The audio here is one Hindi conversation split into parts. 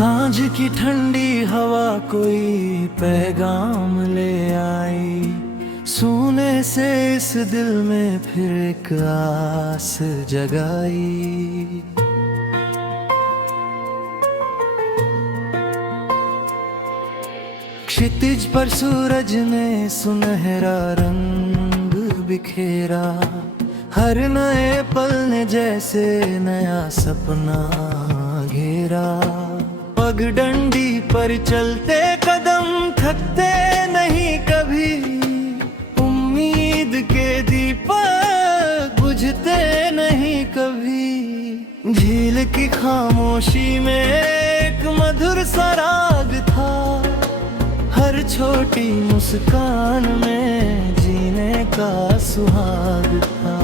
सांझ की ठंडी हवा कोई पैगाम ले आई, सोने से इस दिल में फिर एक आस जगाई। क्षितिज पर सूरज ने सुनहरा रंग बिखेरा, हर नए पल ने जैसे नया सपना घेरा। पगडंडी पर चलते कदम थकते नहीं कभी, उम्मीद के दीपक बुझते नहीं कभी। झील की खामोशी में एक मधुर सा राग था, हर छोटी मुस्कान में जीने का सुहाग था।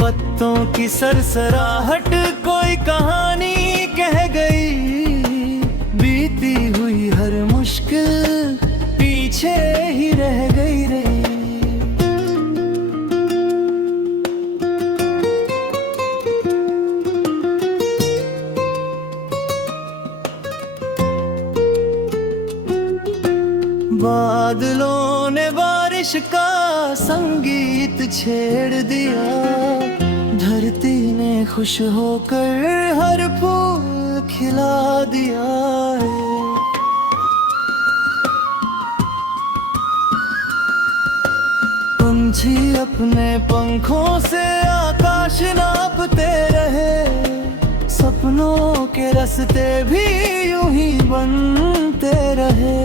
पत्तों की सरसराहट कोई कहानी कह गई, बीती हुई हर मुश्किल पीछे ही रह गई रे। बादलों ने बारिश का संगीत छेड़ दिया, धरती ने खुश होकर हर फूल खिला दिया है। पंछी अपने पंखों से आकाश नापते रहे, सपनों के रास्ते भी यूं ही बनते रहे।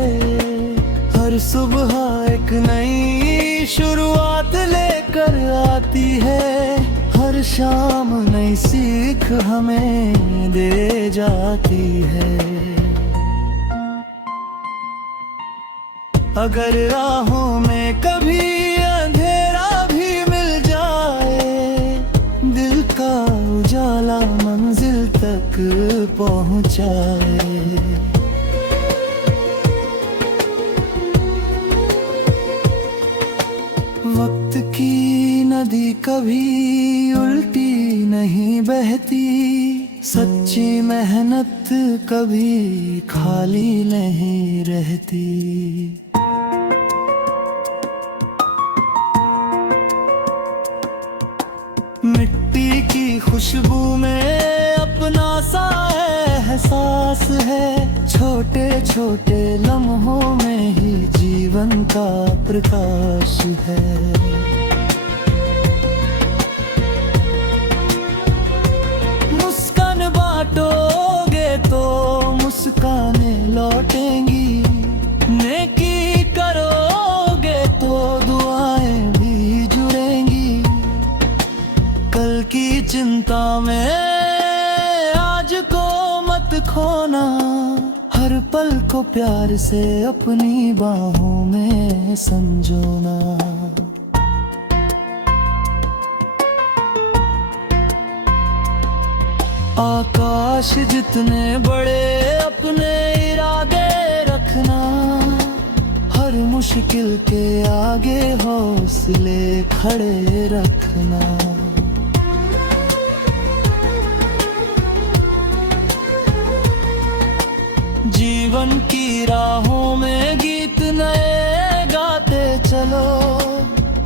हर सुबह एक नई शुरुआत लेकर आती है, हर शाम नई सीख हमें दे जाती है। अगर राहों में कभी अंधेरा भी मिल जाए, दिल का उजाला मंजिल तक पहुंचाए। वक्त की नदी कभी उल्टी नहीं बहती, सच्ची मेहनत कभी खाली नहीं रहती। मिट्टी की खुशबू में अपना सा एहसास है, छोटे छोटे लम्हों में ही जीवन का प्रकाश है। मुस्कान बांटोगे तो मुस्काने लौटेंगी, नेकी करोगे तो दुआएं भी जुड़ेंगी। कल की चिंता में आज को मत खोना, हर पल को प्यार से अपनी बाहों में संजोना। आकाश जितने बड़े अपने इरादे रखना, हर मुश्किल के आगे हौसले खड़े रखना। जीवन की राहों में गीत नए गाते चलो,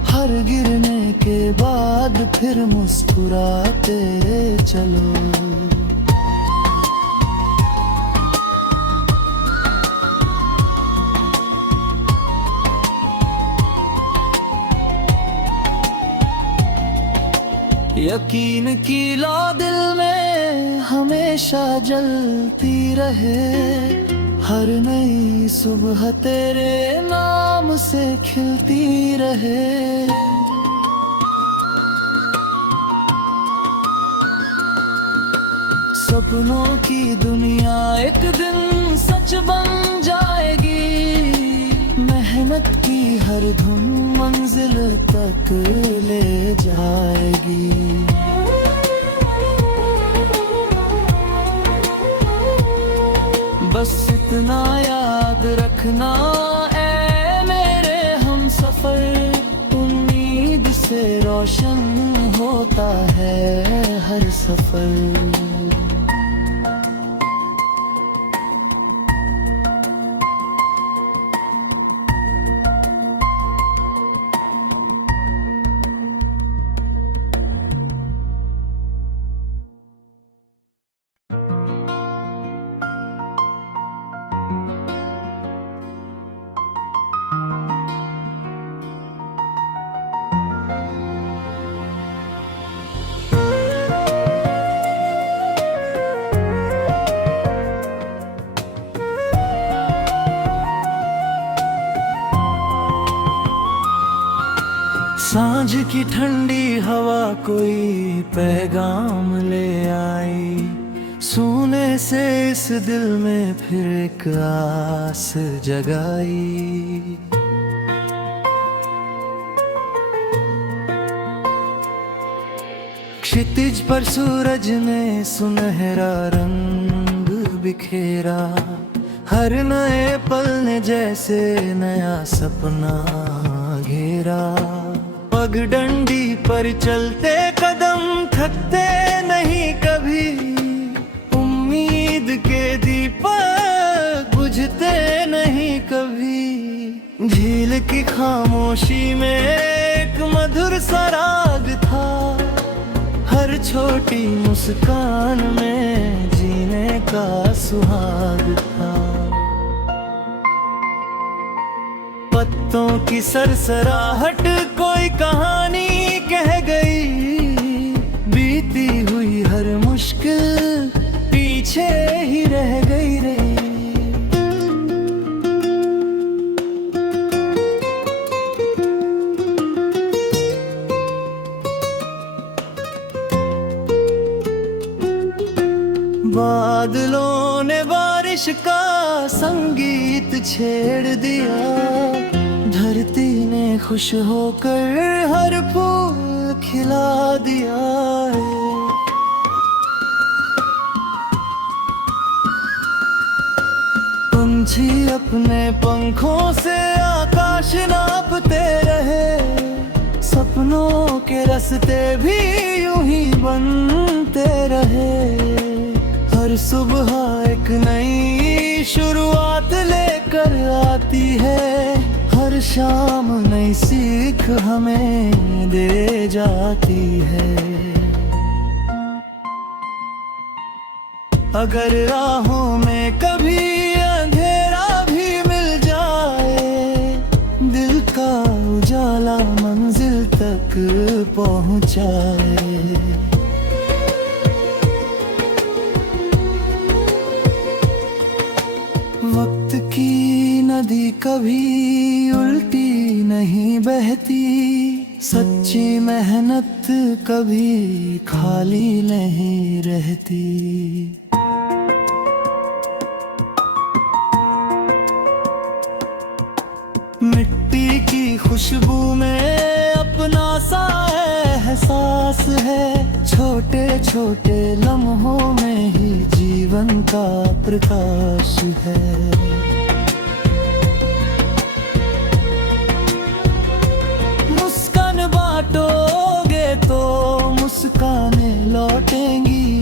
हर गिरने के बाद फिर मुस्कुराते चलो। यकीन की लौ दिल में हमेशा जलती रहे, हर नई सुबह तेरे नाम से खिलती रहे। सपनों की दुनिया एक दिन सच बन जाएगी, मेहनत की हर धुन मंजिल तक ले जाएगी। बस इतना याद रखना ऐ मेरे हम सफर, उम्मीद से रोशन होता है हर सफर। सांझ की ठंडी हवा कोई पैगाम ले आई, सोने से इस दिल में फिर एक आस जगाई। क्षितिज पर सूरज ने सुनहरा रंग बिखेरा, हर नए पल ने जैसे नया सपना घेरा। पगडंडी पर चलते कदम थकते नहीं कभी, उम्मीद के दीपक बुझते नहीं कभी। झील की खामोशी में एक मधुर सा राग था, हर छोटी मुस्कान में जीने का सुहाग था। पत्तों की सरसराहट कोई कहानी कह गई, बीती हुई हर मुश्किल पीछे ही रह गई रे। बादलों ने बारिश का संगीत छेड़ दिया, धरती ने खुश होकर हर फूल खिला दिया। पंछी अपने पंखों से आकाश नापते रहे, सपनों के रास्ते भी यूं ही बनते रहे। हर सुबह एक नई शुरुआत लेकर आती है, हर शाम नई सीख हमें दे जाती है। अगर राहों में कभी अंधेरा भी मिल जाए, दिल का उजाला मंजिल तक पहुंचाए। वक्त की नदी कभी उल्टी नहीं बहती, सच्ची मेहनत कभी खाली नहीं रहती। मिट्टी की खुशबू में अपना सा एहसास है, छोटे छोटे लम्हों में ही जीवन का प्रकाश है। मुस्कान बांटोगे तो मुस्काने लौटेंगी,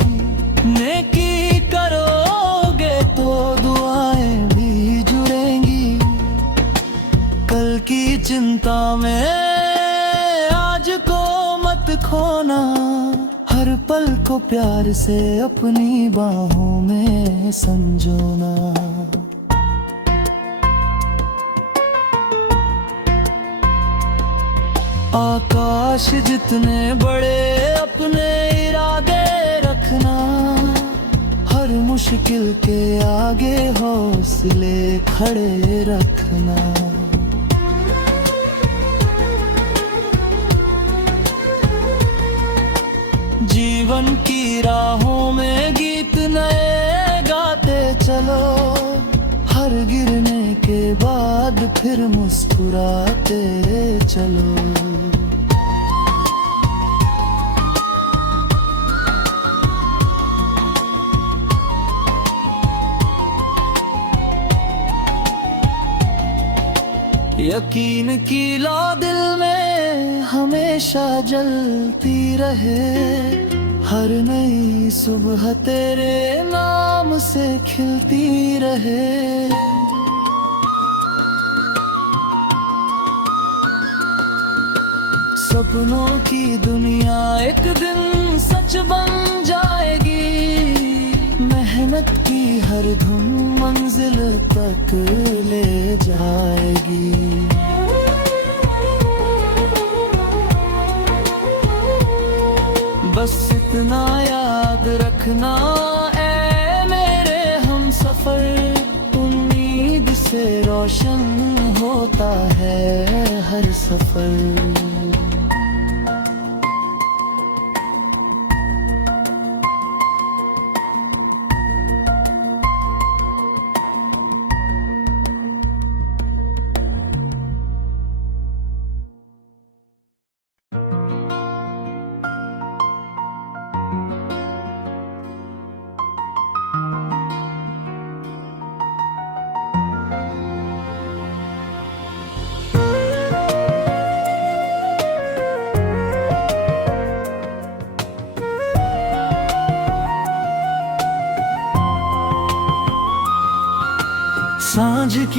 नेकी करोगे तो दुआएं भी जुड़ेंगी। कल की चिंता में आज को मत खोना, हर पल को प्यार से अपनी बाहों में संजोना। आकाश जितने बड़े अपने इरादे रखना, हर मुश्किल के आगे हौसले खड़े रखना। जीवन की राहों में गीत नए गाते चलो, हर गिरने के बाद फिर मुस्कुराते चलो। यकीन की लौ दिल में हमेशा जलती रहे, हर नई सुबह तेरे नाम से खिलती रहे। सपनों की दुनिया एक दिन सच बन जाएगी, मेहनत की हर धुन मंजिल तक ले जाएगी। बस इतना याद रखना ऐ मेरे हम सफर, उम्मीद से रोशन होता है हर सफर।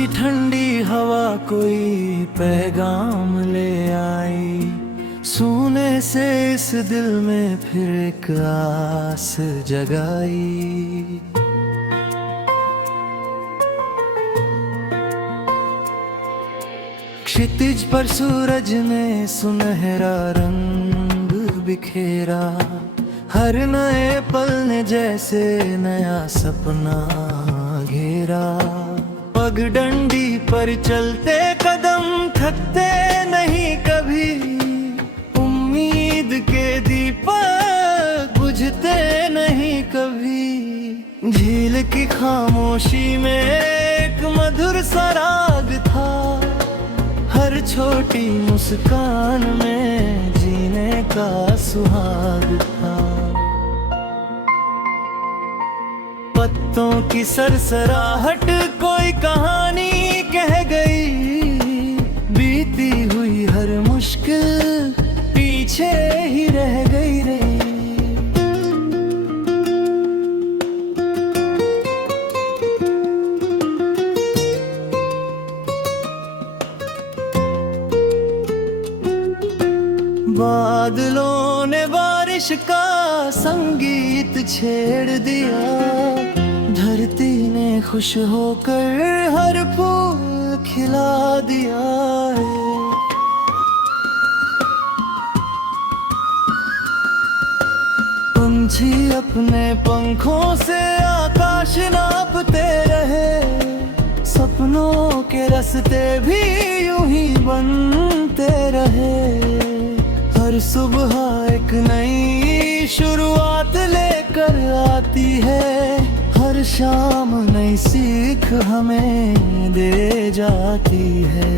की ठंडी हवा कोई पैगाम ले आई, सोने से इस दिल में फिर एक आस जगाई। क्षितिज पर सूरज ने सुनहरा रंग बिखेरा, हर नए पल ने जैसे नया सपना घेरा। पगडंडी पर चलते कदम थकते नहीं कभी, उम्मीद के दीपक बुझते नहीं कभी। झील की खामोशी में एक मधुर सा राग था, हर छोटी मुस्कान में जीने का सुहाग था। पत्तों की सरसराहट कोई कहानी कह गई, बीती हुई हर मुश्किल पीछे ही रह गई रे। बादलों ने बारिश का संगीत छेड़ दिया, धरती ने खुश होकर हर फूल खिला दिया है। पंछी अपने पंखों से आकाश नापते रहे, सपनों के रास्ते भी यूं ही बनते रहे। हर सुबह एक नई शुरुआत लेकर आती है, हर शाम नई सीख हमें दे जाती है।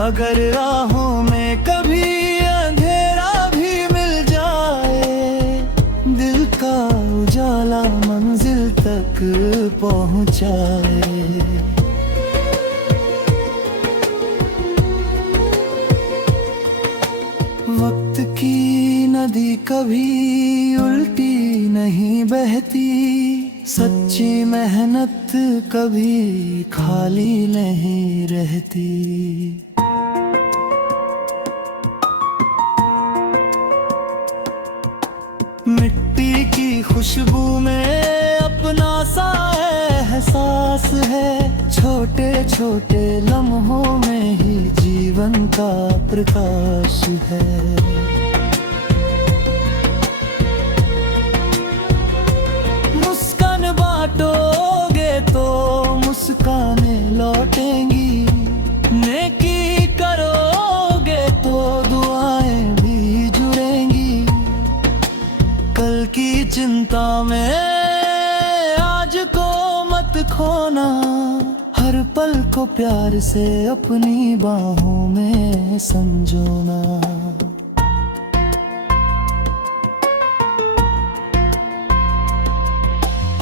अगर राहों में कभी अंधेरा भी मिल जाए, दिल का उजाला मंजिल तक पहुंचाए। वक्त की नदी कभी उल्टी नहीं बहती, सच्ची मेहनत कभी खाली नहीं रहती। मिट्टी की खुशबू में अपना सा एहसास है, छोटे छोटे लम्हों में ही जीवन का प्रकाश है। मुस्कान बांटोगे तो मुस्काने लौटेंगी, नेकी करोगे तो दुआएं भी जुड़ेंगी। कल की चिंता में आज को मत खोना, हर पल को प्यार से अपनी बाहों में संजोना।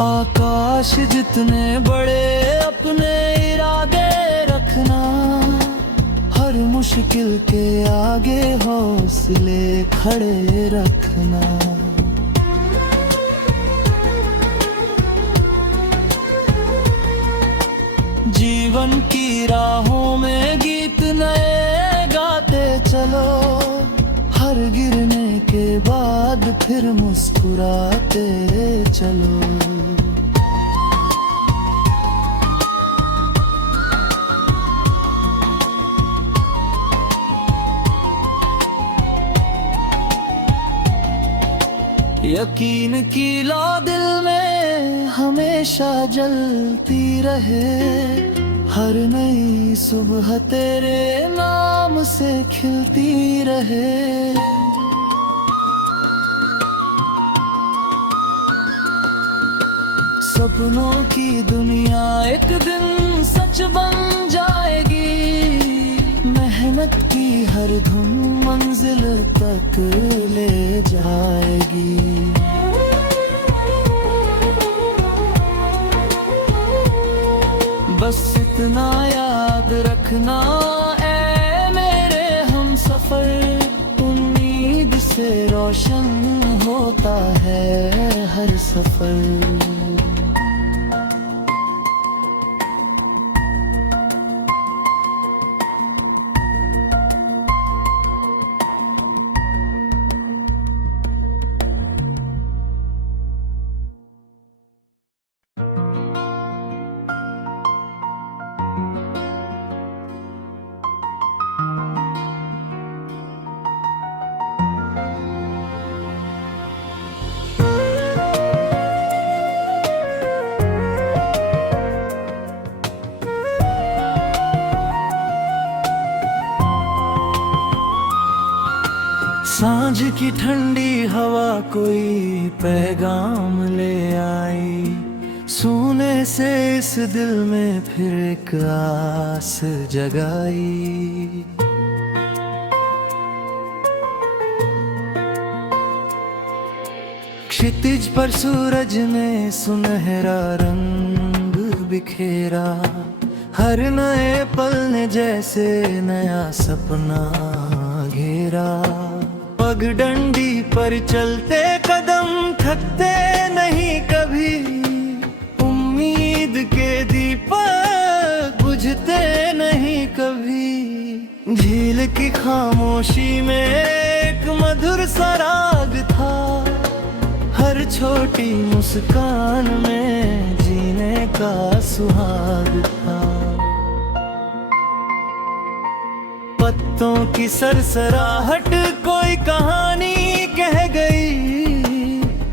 आकाश जितने बड़े अपने इरादे रखना, हर मुश्किल के आगे हौसले खड़े रखना। जीवन की राहों में गीत नए गाते चलो, हर गिरने के बाद फिर मुस्कुराते चलो। यकीन की लौ दिल में हमेशा जलती रहे, हर नई सुबह तेरे नाम से खिलती रहे। सपनों की दुनिया एक दिन सच बन जाएगी, मेहनत की हर धुन मंजिल तक ले जाएगी। बस इतना याद रखना ऐ मेरे हमसफर, उम्मीद से रोशन होता है हर सफर। सांझ की ठंडी हवा कोई पैगाम ले आई, सोने से इस दिल में फिर एक आस जगाई। क्षितिज पर सूरज ने सुनहरा रंग बिखेरा, हर नए पल ने जैसे नया सपना घेरा। पगडंडी पर चलते कदम थकते नहीं कभी, उम्मीद के दीपक बुझते नहीं कभी। झील की खामोशी में एक मधुर सा राग था, हर छोटी मुस्कान में जीने का सुहाग था। पत्तों की सरसराहट कोई कहानी कह गई,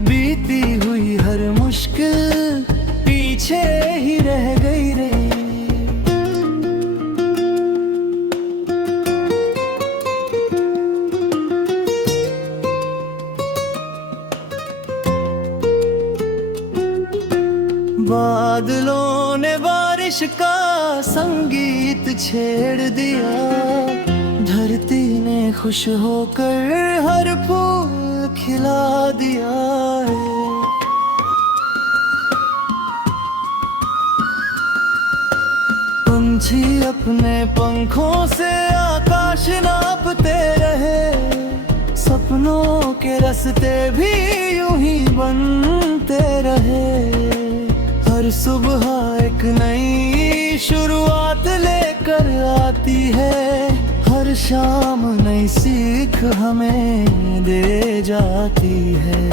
बीती हुई हर मुश्किल पीछे ही रह गई रे। बादलों ने बारिश का संगीत छेड़ दिया, धरती ने खुश होकर हर फूल खिला दिया। पंछी अपने पंखों से आकाश नापते रहे, सपनों के रास्ते भी यूं ही बनते रहे। हर सुबह एक नई शुरुआत लेकर आती है, हर शाम नई सीख हमें दे जाती है।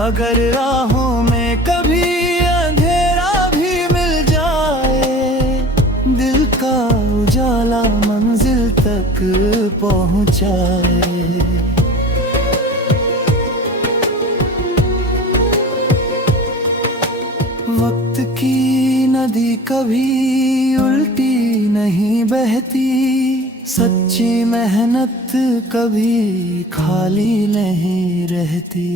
अगर राहों में कभी अंधेरा भी मिल जाए, दिल का उजाला मंजिल तक पहुंचाए। वक्त की नदी कभी उल्टी नहीं बहती, सच्ची मेहनत कभी खाली नहीं रहती।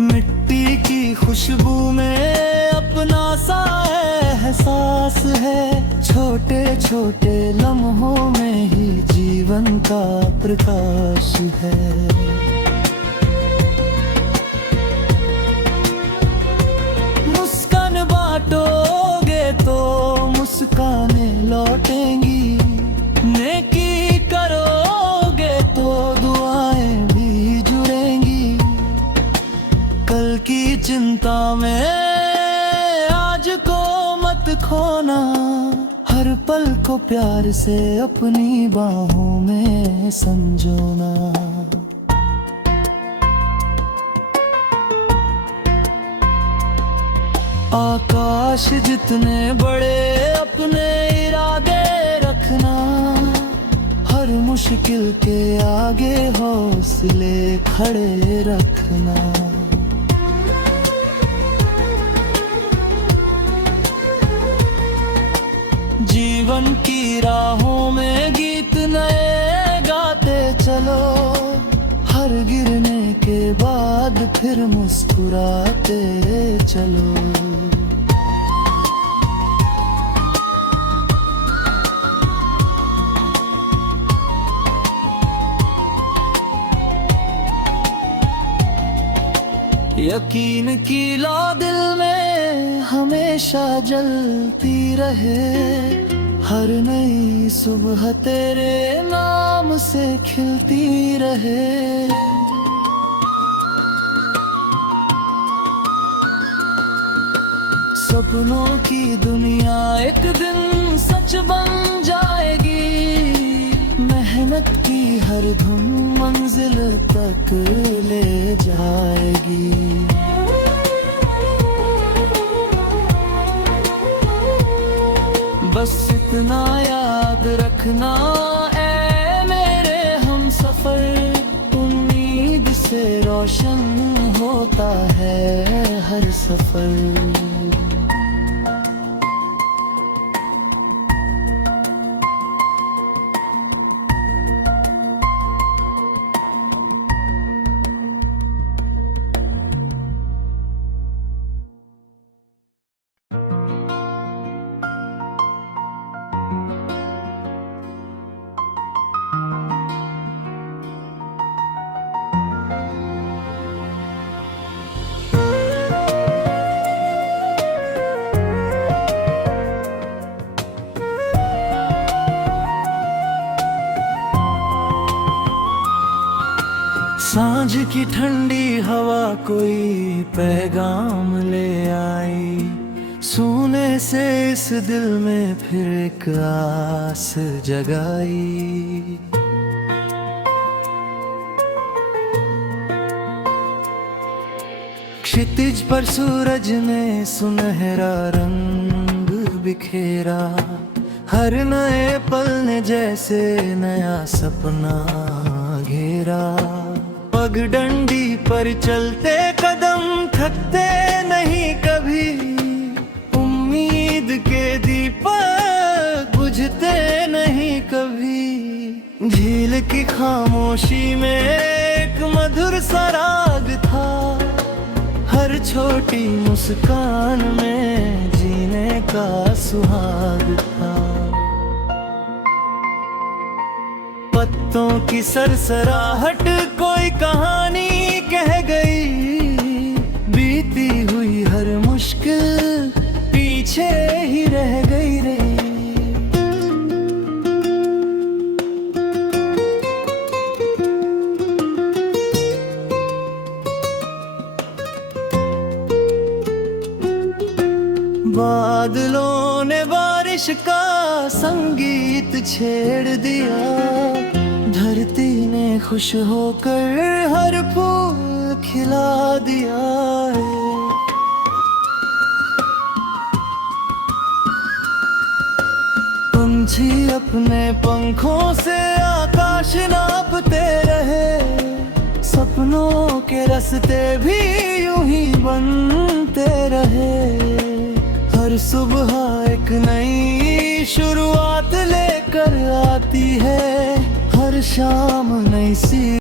मिट्टी की खुशबू में अपना सा एहसास है, छोटे छोटे लम्हों में ही जीवन का प्रकाश है। मुस्कान बांटोगे तो मुस्काने लौटेंगी, नेकी करोगे तो दुआएं भी जुड़ेंगी। कल की चिंता में आज को मत खोना, हर पल को प्यार से अपनी बाहों में संजोना। आकाश जितने बड़े अपने इरादे रखना, हर मुश्किल के आगे हौसले खड़े रखना। जीवन की राहों में गीत नए गाते चलो, हर गिरने के बाद फिर मुस्कुराते चलो। यकीन की लौ दिल में हमेशा जलती रहे, हर नई सुबह तेरे नाम से खिलती रहे। सपनों की दुनिया एक दिन सच बन जाएगी, मेहनत की हर धुन मंजिल तक ले जाएगी। बस इतना याद रखना ऐ मेरे हम सफर, उम्मीद से रोशन होता है हर सफर। सांझ की ठंडी हवा कोई पैगाम ले आई, सोने से इस दिल में फिर एक आस जगाई। क्षितिज पर सूरज ने सुनहरा रंग बिखेरा, हर नए पल ने जैसे नया सपना घेरा। पगडंडी पर चलते कदम थकते नहीं कभी, उम्मीद के दीपक बुझते नहीं कभी। झील की खामोशी में एक मधुर सा राग था, हर छोटी मुस्कान में जीने का सुहाग था। पत्तों की सरसराहट कोई कहानी कह गई, बीती हुई हर मुश्किल पीछे ही रह गई रे। बादलों ने बारिश का संगीत छेड़ दिया, धरती ने खुश होकर हर फूल खिला दिया है। पंछी अपने पंखों से आकाश नापते रहे, सपनों के रास्ते भी यूं ही बनते रहे। हर सुबह एक नई शुरुआत लेकर आती है, हर शाम नई सी